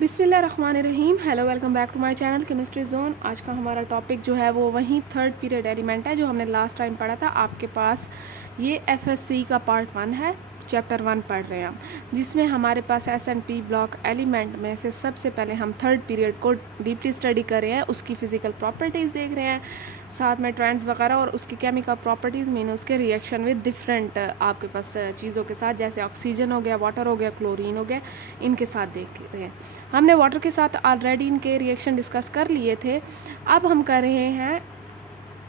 बिस्मिल्लाहिर्रहमानिर्रहीम। Hello, welcome back to my channel chemistry zone. आज का हमारा टॉपिक जो है वो वही थर्ड पीरियड एलिमेंट है जो हमने लास्ट टाइम पढ़ा था। आपके पास ये एफएससी का पार्ट 1 है, चैप्टर 1 पढ़ रहे हैं हम, जिसमें हमारे पास एसएनपी ब्लॉक एलिमेंट में से सबसे पहले हम थर्ड पीरियड को डीपली स्टडी कर रहे हैं, उसकी फ़िज़िकल प्रॉपर्टीज़ देख रहे हैं, साथ में ट्रेंड्स वगैरह और उसकी केमिकल प्रॉपर्टीज़ मीन उसके रिएक्शन विद डिफरेंट आपके पास चीज़ों के साथ, जैसे ऑक्सीजन हो गया, वाटर हो गया, क्लोरीन हो गया, इनके साथ देख रहे हैं। हमने वाटर के साथ ऑलरेडी इनके रिएक्शन डिस्कस कर लिए थे। अब हम कर रहे हैं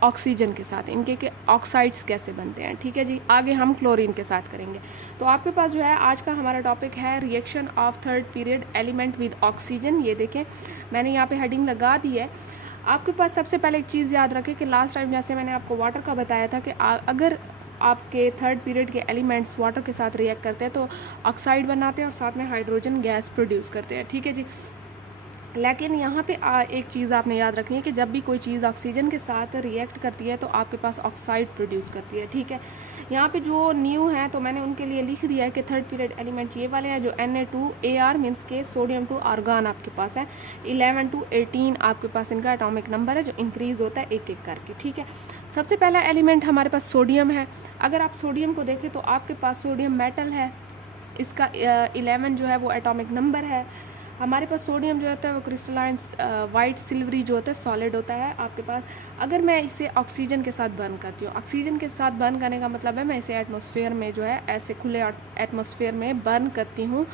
ऑक्सीजन के साथ इनके के ऑक्साइड्स कैसे बनते हैं। ठीक है जी, आगे हम क्लोरीन के साथ करेंगे। तो आपके पास जो है आज का हमारा टॉपिक है reaction of third period element with oxygen. ये देखें, मैंने यहाँ पे हेडिंग लगा दी है। आपके पास सबसे पहले एक चीज़ याद रखें कि लास्ट टाइम जैसे मैंने आपको वाटर का बताया था कि अगर आपके थर्ड पीरियड के एलिमेंट्स वाटर के साथ रिएक्ट करते हैं तो ऑक्साइड बनाते हैं और साथ में हाइड्रोजन गैस प्रोड्यूस करते हैं। ठीक है जी, लेकिन यहाँ पे एक चीज़ आपने याद रखनी है कि जब भी कोई चीज़ ऑक्सीजन के साथ रिएक्ट करती है तो आपके पास ऑक्साइड प्रोड्यूस करती है। ठीक है, यहाँ पे जो न्यू है तो मैंने उनके लिए लिख दिया है कि थर्ड पीरियड एलिमेंट ये वाले हैं जो Na2Ar मीन्स के सोडियम टू आर्गन आपके पास है। 11 to 18 आपके पास इनका एटॉमिक नंबर है जो इंक्रीज़ होता है एक एक करके। ठीक है, सबसे पहला एलिमेंट हमारे पास सोडियम है। अगर आप सोडियम को देखें तो आपके पास सोडियम मेटल है, इसका 11 जो है वो एटॉमिक नंबर है। हमारे पास सोडियम जो होता है वो क्रिस्टलाइन वाइट सिल्वरी जो होता है सॉलिड होता है आपके पास। अगर मैं इसे ऑक्सीजन के साथ बर्न करती हूँ, ऑक्सीजन के साथ बर्न करने का मतलब है मैं इसे एटमॉस्फेयर में जो है ऐसे खुले एटमॉस्फेयर में बर्न करती हूँ,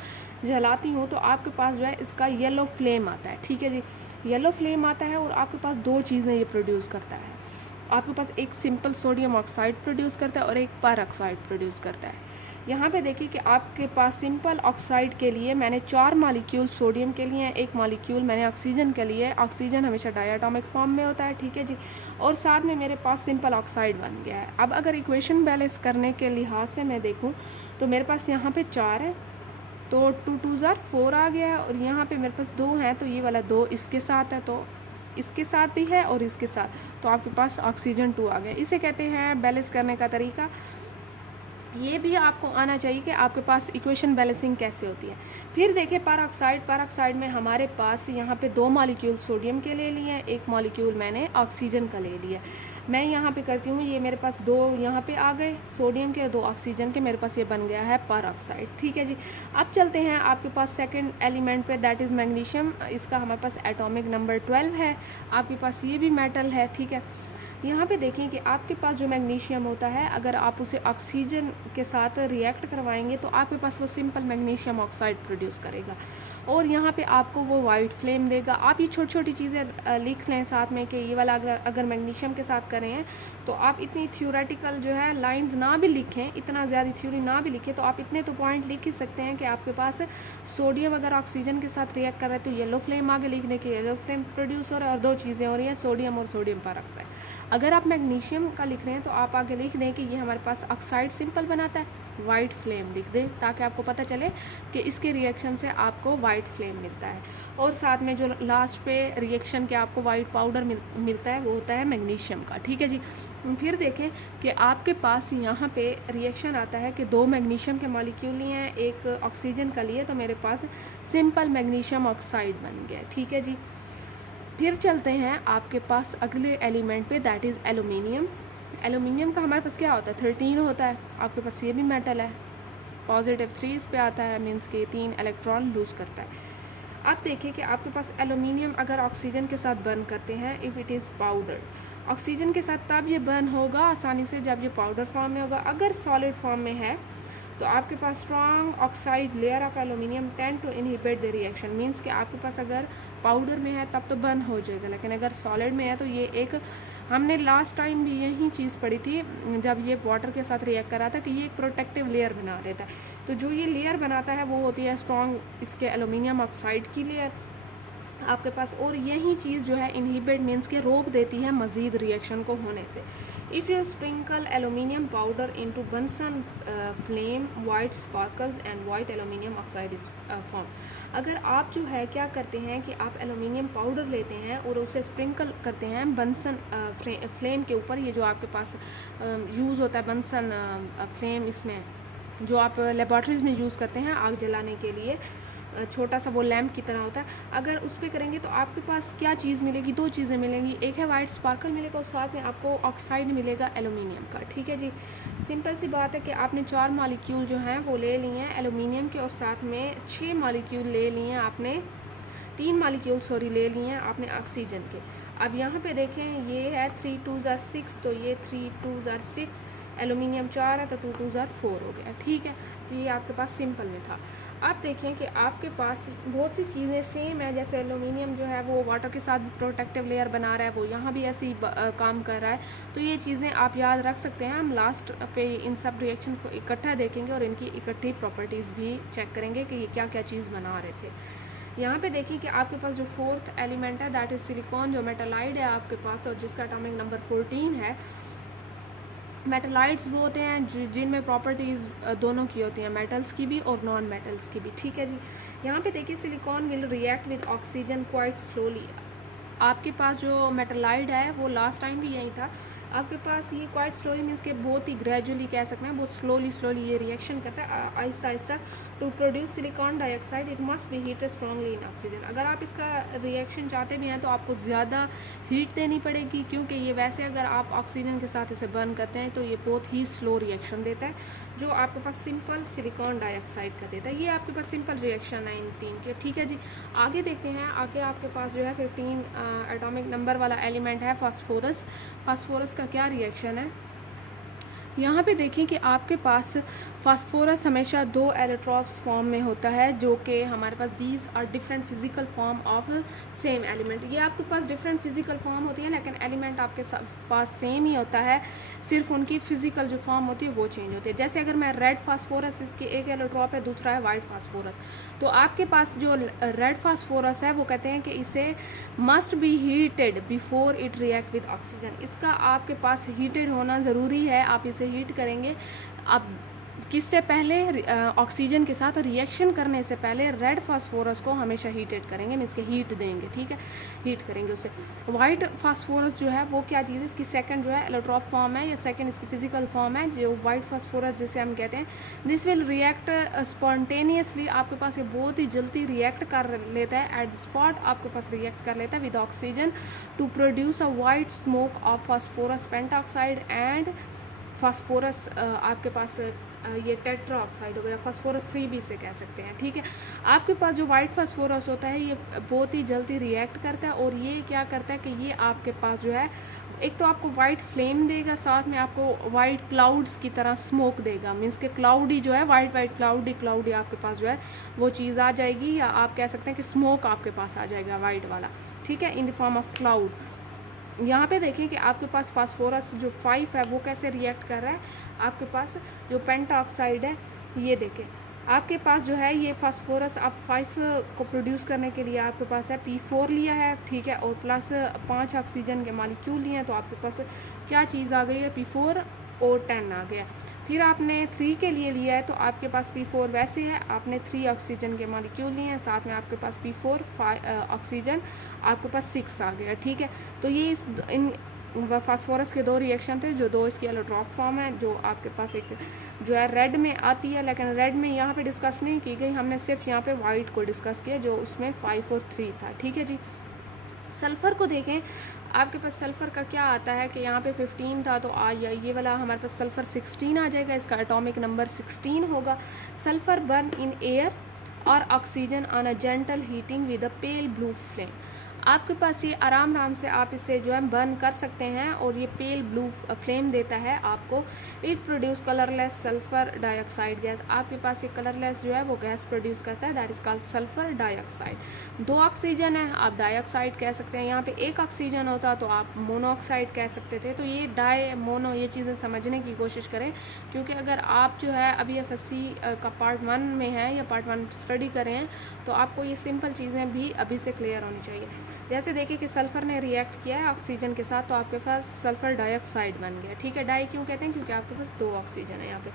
जलाती हूँ, तो आपके पास जो है इसका येलो फ्लेम आता है। ठीक है जी, येलो फ्लेम आता है और आपके पास दो चीज़ें ये प्रोड्यूस करता है। आपके पास एक सिंपल सोडियम ऑक्साइड प्रोड्यूस करता है और एक पर ऑक्साइड प्रोड्यूस करता है। यहाँ पे देखिए कि आपके पास सिंपल ऑक्साइड के लिए मैंने 4 मॉलिक्यूल सोडियम के लिए, एक मॉलिक्यूल मैंने ऑक्सीजन के लिए। ऑक्सीजन हमेशा डायटोमिक फॉर्म में होता है। ठीक है जी, और साथ में मेरे पास सिंपल ऑक्साइड बन गया है। अब अगर इक्वेशन बैलेंस करने के लिहाज से मैं देखूँ तो मेरे पास यहाँ पे 4 है तो 2 2 ज़ार 4 आ गया है, और यहाँ पे मेरे पास 2 है तो ये वाला 2 इसके साथ है तो इसके साथ भी है और इसके साथ, तो आपके पास ऑक्सीजन 2 आ गया। इसे कहते हैं बैलेंस करने का तरीका। ये भी आपको आना चाहिए कि आपके पास इक्वेशन बैलेंसिंग कैसे होती है। फिर देखिए पर ऑक्साइड में हमारे पास यहाँ पे 2 मॉलिक्यूल सोडियम के ले लिए हैं, एक मॉलिक्यूल मैंने ऑक्सीजन का ले लिया। मैं यहाँ पे करती हूँ, ये मेरे पास 2 यहाँ पे आ गए सोडियम के, 2 ऑक्सीजन के, मेरे पास ये बन गया है पर ऑक्साइड। ठीक है जी, अब चलते हैं आपके पास सेकेंड एलिमेंट पे, दैट इज़ मैग्नीशियम। इसका हमारे पास एटॉमिक नंबर 12 है। आपके पास ये भी मेटल है। ठीक है, यहाँ पे देखें कि आपके पास जो मैग्नीशियम होता है अगर आप उसे ऑक्सीजन के साथ रिएक्ट करवाएंगे तो आपके पास वो सिंपल मैग्नीशियम ऑक्साइड प्रोड्यूस करेगा और यहाँ पे आपको वो वाइट फ्लेम देगा। आप ये छोटी छोटी चीज़ें लिख लें साथ में कि ये वाला अगर मैग्नीशियम के साथ करें हैं तो आप इतनी थ्योरेटिकल जो है लाइंस ना भी लिखें, इतना ज़्यादा थ्योरी ना भी लिखें, तो आप इतने तो पॉइंट लिख ही सकते हैं कि आपके पास सोडियम अगर ऑक्सीजन के साथ रिएक्ट कर रहा है तो येलो फ्लेम आगे लिख दें कि येलो फ्लेम प्रोड्यूस हो रहा है और 2 चीज़ें हो रही हैं, सोडियम और सोडियम पर ऑक्साइड। अगर आप मैग्नीशियम का लिख रहे हैं तो आप आगे लिख दें कि ये हमारे पास ऑक्साइड सिंपल बनाता है, वाइट फ्लेम लिख दें ताकि आपको पता चले कि इसके रिएक्शन से आपको वाइट फ्लेम मिलता है। और साथ में जो लास्ट पे रिएक्शन के आपको वाइट पाउडर मिलता है वो होता है मैग्नीशियम का। ठीक है जी, फिर देखें कि आपके पास यहाँ पे रिएक्शन आता है कि 2 मैग्नीशियम के मॉलिक्यूल लिए हैं, एक ऑक्सीजन का लिए, तो मेरे पास सिंपल मैग्नीशियम ऑक्साइड बन गया। ठीक है जी, फिर चलते हैं आपके पास अगले एलिमेंट पे, दैट इज़ एलुमिनियम। एलुमिनियम का हमारे पास क्या होता है 13 होता है। आपके पास ये भी मेटल है, पॉजिटिव 3 इस पे आता है, मीन्स के 3 इलेक्ट्रॉन लूज़ करता है। अब देखिए कि आपके पास एलुमिनियम अगर ऑक्सीजन के साथ बर्न करते हैं, if it is powder, oxygen के साथ तब ये बर्न होगा आसानी से जब ये पाउडर फॉर्म में होगा। अगर सॉलिड फॉर्म में है तो आपके पास strong oxide layer of aluminium tend to inhibit the reaction, means कि आपके पास अगर पाउडर में है तब तो बर्न हो जाएगा, लेकिन अगर सॉलिड में है तो ये एक, हमने लास्ट टाइम भी यही चीज़ पढ़ी थी जब ये वाटर के साथ रिएक्ट कर रहा था कि ये एक प्रोटेक्टिव लेयर बना देता है। तो जो ये लेयर बनाता है वो होती है स्ट्रॉन्ग इसके एलुमिनियम ऑक्साइड की लेयर आपके पास, और यही चीज़ जो है इनहिबिट मीन्स के रोक देती है मज़ीद रिएक्शन को होने से। If you sprinkle aluminium powder into Bunsen flame white sparkles and white aluminium oxide is form. अगर आप जो है क्या करते हैं कि आप एलुमिनियम पाउडर लेते हैं और उसे स्प्रिंकल करते हैं बंसन फ्लेम के ऊपर, ये जो आपके पास यूज़ होता है बंसन फ्लेम, इसमें जो आप लेबॉर्ट्रीज़ में यूज़ करते हैं आग जलाने के लिए, छोटा सा वो लैम्प की तरह होता है, अगर उस पर करेंगे तो आपके पास क्या चीज़ मिलेगी, दो चीज़ें मिलेंगी, एक है वाइट स्पार्कल मिलेगा और साथ में आपको ऑक्साइड मिलेगा एलुमिनियम का। ठीक है जी, सिंपल सी बात है कि आपने 4 मॉलिक्यूल जो हैं वो ले लिए हैं एलुमिनियम के और साथ में 6 मॉलिक्यूल ले लिए हैं आपने, 3 मॉलिक्यूल सॉरी ले लिए हैं आपने ऑक्सीजन के। अब यहाँ पे देखें ये है 3 2 ज़ार 6, तो ये 3 2 ज़ार 6, एलुमिनियम 4 है तो 2 2 ज़ार 4 हो गया। ठीक है, तो ये आपके पास सिंपल में था। आप देखें कि आपके पास बहुत सी चीज़ें सेम है, जैसे एलुमिनियम जो है वो वाटर के साथ प्रोटेक्टिव लेयर बना रहा है, वो यहाँ भी ऐसे ही काम कर रहा है। तो ये चीज़ें आप याद रख सकते हैं। हम लास्ट पे इन सब रिएक्शन को इकट्ठा देखेंगे और इनकी इकट्ठी प्रॉपर्टीज़ भी चेक करेंगे कि ये क्या क्या चीज़ बना रहे थे। यहाँ पे देखिए कि आपके पास जो फोर्थ एलिमेंट है दैट इज़ सिलिकॉन, जो मेटालाइड है आपके पास और जिसका एटॉमिक नंबर 14 है। मेटलाइड्स वो होते हैं जिनमें प्रॉपर्टीज़ दोनों की होती हैं, मेटल्स की भी और नॉन मेटल्स की भी। ठीक है जी, यहाँ पे देखिए silicon will react with oxygen quite slowly. आपके पास जो मेटलाइड है वो लास्ट टाइम भी यही था, आपके पास ये क्वाइट स्लोली मीन्स के बहुत ही ग्रेजुअली कह सकते हैं, बहुत स्लोली ये रिएक्शन करता है आहिस्ता आहिस्ता। To produce silicon dioxide it must be heated strongly in oxygen. अगर आप इसका रिएक्शन चाहते भी हैं तो आपको ज़्यादा हीट देनी पड़ेगी, क्योंकि ये वैसे अगर आप ऑक्सीजन के साथ इसे बर्न करते हैं तो ये बहुत ही स्लो रिएक्शन देता है, जो आपके पास सिंपल सिलिकॉन डाइऑक्साइड का देता है। ये आपके पास सिंपल रिएक्शन है इन 3 के। ठीक है जी, आगे देखते हैं। आगे आपके पास जो है 15 एटॉमिक नंबर वाला एलिमेंट है फास्फोरस। फास्फोरस का क्या रिएक्शन है, यहाँ पे देखें कि आपके पास फास्फोरस हमेशा 2 एलोट्रॉप्स फॉर्म में होता है, जो कि हमारे पास these are different physical form of same element. ये आपके पास डिफरेंट फिजिकल फॉर्म होती है लेकिन एलिमेंट आपके पास सेम ही होता है, सिर्फ उनकी फिजिकल जो फॉर्म होती है वो चेंज होती है। जैसे अगर मैं रेड फास्फोरस, इसके एक एलोट्रॉप है, दूसरा है वाइट फास्फोरस, तो आपके पास जो रेड फास्फोरस है वो कहते हैं कि इसे must be heated before it react with oxygen. इसका आपके पास हीटेड होना ज़रूरी है, आप इसे हीट करेंगे। अब किससे पहले, ऑक्सीजन के साथ रिएक्शन करने से पहले रेड फास्फोरस को हमेशा हीटेड करेंगे, मीन्स के हीट देंगे। ठीक है, हीट करेंगे उसे। वाइट फास्फोरस जो है वो क्या चीज़ है, इसकी सेकंड जो है एलोट्रॉप फॉर्म है, या सेकंड इसकी फिजिकल फॉर्म है, जो वाइट फास्फोरस जिसे हम कहते हैं। दिस विल रिएक्ट स्पॉन्टेनियसली, आपके पास ये बहुत ही जल्दी रिएक्ट कर लेता है, एट द स्पॉट आपके पास रिएक्ट कर लेता है with oxygen to produce a white smoke of phosphorus pentoxide and phosphorus. आपके पास ये टेट्रा ऑक्साइड हो गया, फास्फोरस 3 भी से कह सकते हैं। ठीक है, आपके पास जो वाइट फास्फोरस होता है ये बहुत ही जल्दी रिएक्ट करता है, और ये क्या करता है कि ये आपके पास जो है एक तो आपको वाइट फ्लेम देगा, साथ में आपको वाइट क्लाउड्स की तरह स्मोक देगा, मीन्स के क्लाउडी जो है वाइट क्लाउडी आपके पास जो है वो चीज़ आ जाएगी, या आप कह सकते हैं कि स्मोक आपके पास आ जाएगा वाइट वाला। ठीक है, in the form of cloud. यहाँ पे देखें कि आपके पास फास्फोरस जो 5 है वो कैसे रिएक्ट कर रहा है। आपके पास जो पेंटाऑक्साइड है, ये देखें आपके पास जो है ये फास्फोरस आप 5 को प्रोड्यूस करने के लिए आपके पास है P4 लिया है। ठीक है, और प्लस 5 ऑक्सीजन के मॉलिक्यूल लिए हैं, तो आपके पास क्या चीज़ आ गई है, P4 और 10 आ गया। फिर आपने 3 के लिए लिया है तो आपके पास P4 वैसे है, आपने 3 ऑक्सीजन के मॉलिक्यूल लिए हैं, साथ में आपके पास P4 ऑक्सीजन आपके पास 6 आ गया। ठीक है, तो ये इन फास्फोरस के 2 रिएक्शन थे, जो 2 इसकी एलोट्रॉप फॉर्म है, जो आपके पास एक जो है रेड में आती है, लेकिन रेड में यहाँ पे डिस्कस नहीं की गई, हमने सिर्फ यहाँ पे वाइट को डिस्कस किया जो उसमें 5 और 3 था। ठीक है जी, सल्फ़र को देखें, आपके पास सल्फ़र का क्या आता है कि यहाँ पे 15 था, तो ये वाला हमारे पास सल्फ़र 16 आ जाएगा, इसका एटॉमिक नंबर 16 होगा। सल्फ़र बर्न इन एयर और oxygen on a gentle heating with a pale blue flame. आपके पास ये आराम से आप इसे जो है बर्न कर सकते हैं, और ये पेल ब्लू फ्लेम देता है आपको। It produce colourless sulphur dioxide gas. आपके पास ये कलरलेस जो है वो गैस प्रोड्यूस करता है, that is called sulphur dioxide. 2 oxygen है, आप डाइऑक्साइड कह सकते हैं। यहाँ पे 1 ऑक्सीजन होता तो आप मोनोऑक्साइड कह सकते थे। तो ये डाई मोनो ये चीज़ें समझने की कोशिश करें, क्योंकि अगर आप जो है अभी FSC का पार्ट 1 में है या पार्ट 1 स्टडी करें हैं, तो आपको ये सिंपल चीज़ें भी अभी से क्लियर होनी चाहिए। जैसे देखिए कि सल्फ़र ने रिएक्ट किया है ऑक्सीजन के साथ, तो आपके पास सल्फ़र डाइऑक्साइड बन गया। ठीक है, डाई क्यों कहते हैं, क्योंकि आपके पास 2 ऑक्सीजन है यहाँ पे।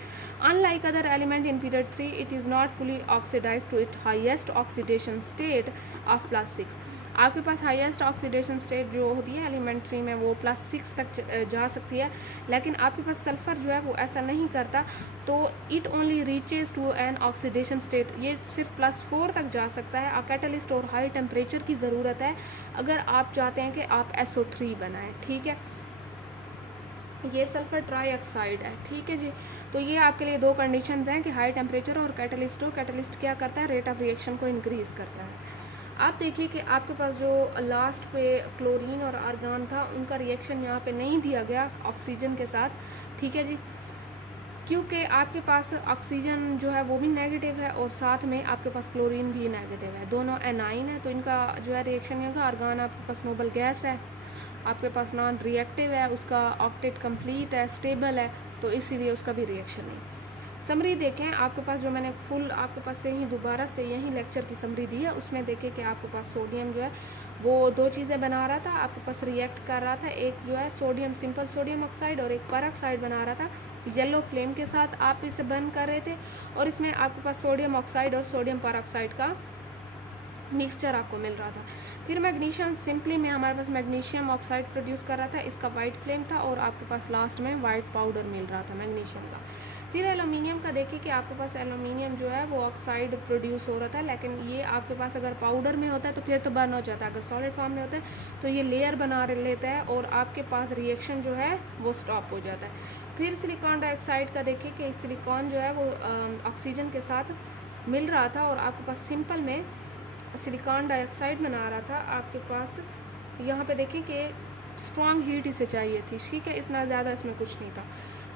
Unlike other element in period 3 it is not fully oxidise to it highest oxidation state of +6। आपके पास हाईएस्ट ऑक्सीडेशन स्टेट जो होती है एलिमेंट 3 में वो +6 तक जा सकती है, लेकिन आपके पास सल्फ़र जो है वो ऐसा नहीं करता, तो it only reaches to an oxidation state, ये सिर्फ +4 तक जा सकता है। कैटलिस्ट और हाई टेम्परेचर की ज़रूरत है अगर आप चाहते हैं कि आप SO3 बनाएं, ठीक है। ये सल्फर ट्राईऑक्साइड है, ठीक है जी। तो ये आपके लिए 2 कंडीशंस हैं कि हाई टेम्परेचर और कैटलिस्ट हो। कैटलिस्ट क्या करता है, रेट ऑफ रिएक्शन को इंक्रीज़ करता है। आप देखिए कि आपके पास जो लास्ट पे क्लोरीन और आर्गन था उनका रिएक्शन यहाँ पे नहीं दिया गया ऑक्सीजन के साथ, ठीक है जी, क्योंकि आपके पास ऑक्सीजन जो है वो भी नेगेटिव है और साथ में आपके पास क्लोरीन भी नेगेटिव है, दोनों एनाइन है, तो इनका जो है रिएक्शन नहीं होगा। आर्गन आपके पास नोबल गैस है, आपके पास नॉन रिएक्टिव है, उसका ऑक्टेट कंप्लीट है, स्टेबल है, तो इसीलिए उसका भी रिएक्शन नहीं। समरी देखें आपके पास, जो मैंने फुल आपके पास से ही दोबारा से यही लेक्चर की समरी दी है, उसमें देखें कि आपके पास सोडियम जो है वो 2 चीज़ें बना रहा था, आपके पास रिएक्ट कर रहा था, एक जो है सोडियम सिंपल सोडियम ऑक्साइड और एक परऑक्साइड बना रहा था, येलो फ्लेम के साथ आप इसे बर्न कर रहे थे, और इसमें आपके पास सोडियम ऑक्साइड और सोडियम परऑक्साइड का मिक्सचर आपको मिल रहा था। फिर मैग्नीशियम सिंपली में हमारे पास मैग्नीशियम ऑक्साइड प्रोड्यूस कर रहा था, इसका वाइट फ्लेम था और आपके पास लास्ट में वाइट पाउडर मिल रहा था मैग्नीशियम का। फिर एल्यूमिनियम का देखिए कि आपके पास एल्यूमिनियम जो है वो ऑक्साइड प्रोड्यूस हो रहा था, लेकिन ये आपके पास अगर पाउडर में होता है तो फिर तो बर्न हो जाता है, अगर सॉलिड फॉर्म में होता है तो ये लेयर बना लेता है और आपके पास रिएक्शन जो है वो स्टॉप हो जाता है। फिर सिलिकॉन डाइऑक्साइड का देखिए कि सिलिकॉन जो है वो ऑक्सीजन के साथ मिल रहा था और आपके पास सिंपल में सिलिकॉन डाइऑक्साइड बना रहा था। आपके पास यहाँ पे देखें कि स्ट्रॉन्ग हीट इसे चाहिए थी, ठीक है, इतना ज़्यादा इसमें कुछ नहीं था।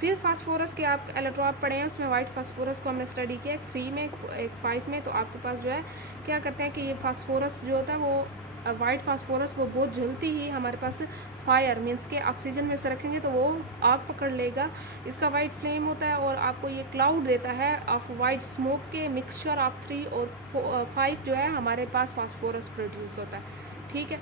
फिर फास्फोरस के आप इलेक्ट्रॉन पढ़े हैं, उसमें वाइट फास्फोरस को हमने स्टडी किया, एक 3 में एक 5 में। तो आपके पास जो है क्या करते हैं कि ये फास्फोरस जो होता है वो वाइट फास्फोरस वो बहुत जल्दी ही हमारे पास फायर मीन्स के ऑक्सीजन में से रखेंगे तो वो आग पकड़ लेगा, इसका वाइट फ्लेम होता है और आपको ये क्लाउड देता है ऑफ वाइट स्मोक के मिक्सचर ऑफ 3 और 5 जो है हमारे पास फास्फोरस प्रोड्यूस होता है, ठीक है।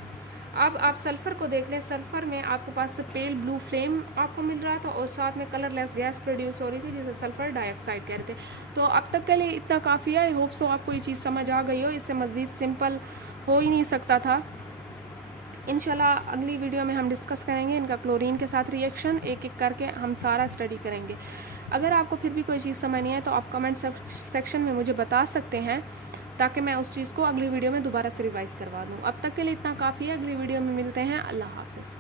अब आप सल्फ़र को देख लें, सल्फ़र में आपके पास पेल ब्लू फ्लेम आपको मिल रहा था और साथ में कलरलेस गैस प्रोड्यूस हो रही थी जिसे सल्फ़र डाइऑक्साइड कहते थे। तो अब तक के लिए इतना काफ़ी है, आई होप सो आपको ये चीज़ समझ आ गई हो, इससे मज़ीद सिंपल हो ही नहीं सकता था। इंशाल्लाह अगली वीडियो में हम डिस्कस करेंगे इनका क्लोरीन के साथ रिएक्शन, एक एक करके हम सारा स्टडी करेंगे। अगर आपको फिर भी कोई चीज़ समझ नहीं है तो आप कमेंट सेक्शन में मुझे बता सकते हैं ताकि मैं उस चीज़ को अगली वीडियो में दोबारा से रिवाइज़ करवा दूँ। अब तक के लिए इतना काफ़ी है, अगली वीडियो में मिलते हैं। अल्लाह हाफ़िज़।